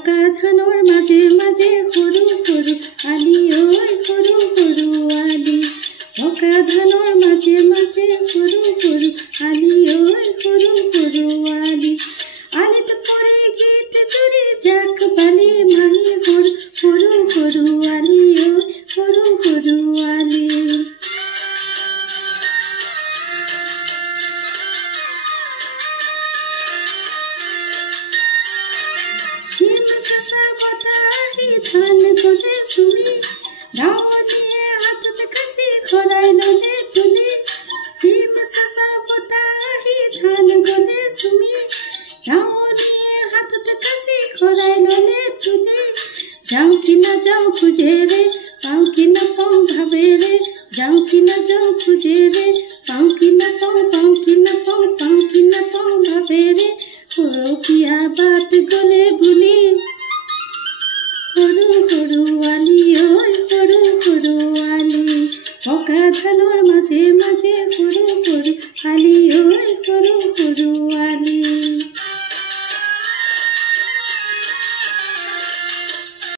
পকা ধানৰ মাজে মাজে সৰু সৰু আলি ঐ সৰু সৰু আলি পকা ধানৰ মাজে মাজে সৰু সৰু আলি ঐ সৰু সৰু আলি আলিত পৰে গীত জুৰি জাক বালি মাহি সৰু সৰু সৰু আলি ঐ সৰু সৰু আলি ধান গলে চুমি ডাৱৰীয়ে হাতত কাচি খৰাই ললে তুলি হিম চেঁচা বতাহ আহি ধান গলে চুমি ডাৱৰীয়ে হাতত কাচি খৰাই ললে তুলি যাওঁ কি নাযাওঁ খোজেৰে পাওঁ কি নাপাওঁ ভাৱেৰে যাওঁ কি নাযাওঁ খোজেৰে পাওঁ কি নাপাওঁ পাওঁ কি নাপাওঁ পাওঁ কি নাপাওঁ ভাৱেৰে সৰপীয়া বাট গলে বুলি সৰু সৰু আলি ঐ সৰু সৰু আলি পকা ধানৰ মাজে মাজে